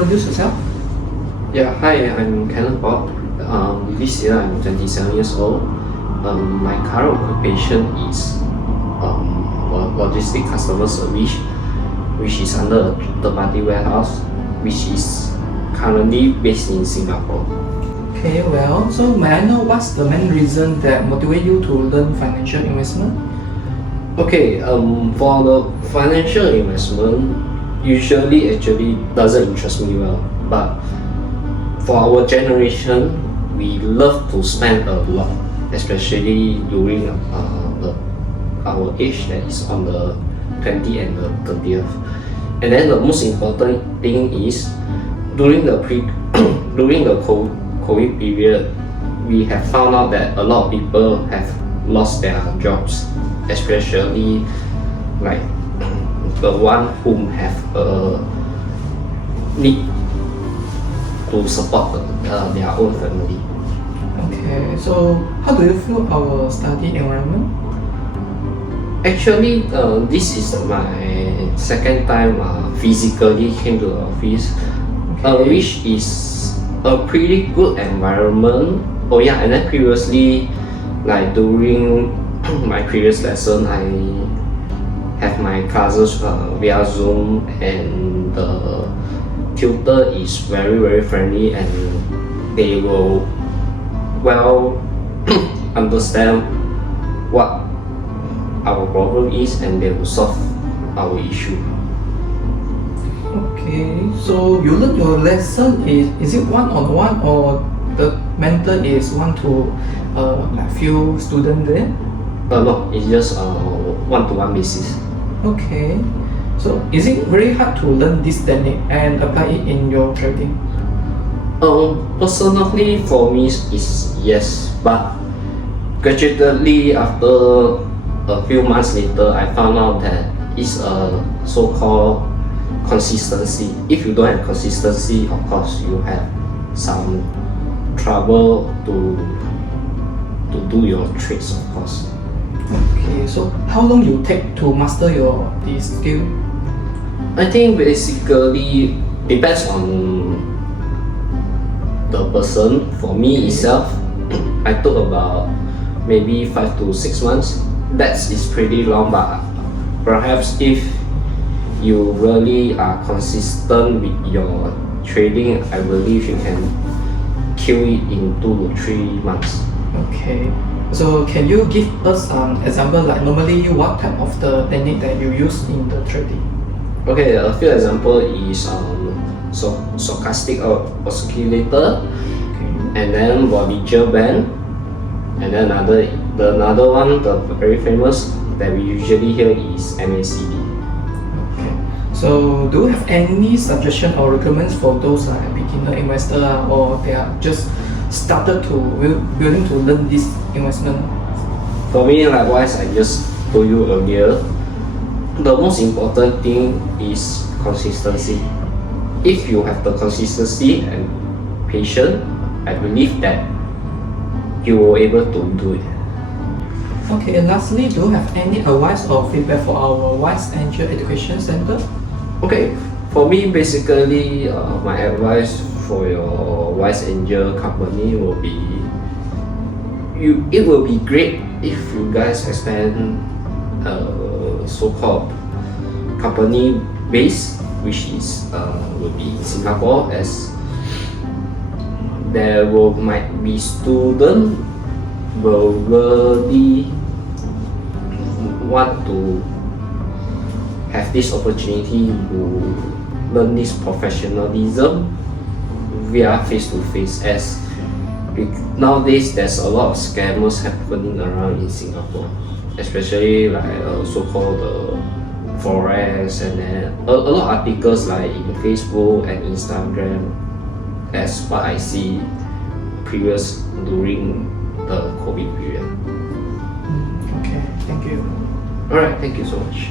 introduce yourself? Yeah, hi, I'm Kenneth Kok. This year I'm 27 years old. My current occupation is logistic customer service, which is under a third-party warehouse, which is currently based in Singapore. Okay, well, so may I know what's the main reason that motivate you to learn financial investment? Okay, for the financial investment, usually actually doesn't interest me well, but for our generation, we love to spend a lot, especially during our age that is on the 20th and the 30th. And then the most important thing is during the COVID period, we have found out that a lot of people have lost their jobs, especially like the one whom have a need to support their own family. Okay, so how do you feel our study environment? Actually, this is my second time physically came to the office, which is a pretty good environment. Oh yeah, and then previously, like during my previous lesson, I have my classes via Zoom, and the tutor is very friendly, and they will well understand what our problem is, and they will solve our issue. Okay, so you learn your lesson is it one-on-one or the mentor is one to like few students there? No, it's just one-to-one basis. Okay, so is it very hard to learn this technique and apply it in your trading? Personally, for me, is yes, but gradually after a few months later, I found out that it's a so-called consistency. If you don't have consistency, of course, you have some trouble to do your trades, of course. Okay, so how long you take to master this skill? I think basically depends on the person. For me itself, I took about maybe 5 to 6 months. That is pretty long, but perhaps if you really are consistent with your trading, I believe you can kill it in 2 to 3 months. Okay, so can you give us an example, like normally what type of the technique that you use in the trading? Okay, a few example is stochastic oscillator, and then Bollinger Band, and then another one, the very famous that we usually hear is MACD. Okay, so do you have any suggestion or recommends for those beginner investor or they are just started to willing to learn this investment? For me, likewise, I just told you earlier, the most important thing is consistency. If you have the consistency and patience, I believe that you will able to do it. Okay, and lastly, do you have any advice or feedback for our Wise Angel Education Center? Okay, for me, basically, my advice for your Wise Angel company will be, it will be great if you guys expand so-called company base, which is will be in Singapore, as there might be students will really want to have this opportunity to learn this professionalism via face-to-face, as nowadays there's a lot of scammers happening around in Singapore, especially like so-called forex, and then a lot of articles like in Facebook and Instagram, as what I see previous during the COVID period. Okay, thank you. Alright, thank you so much.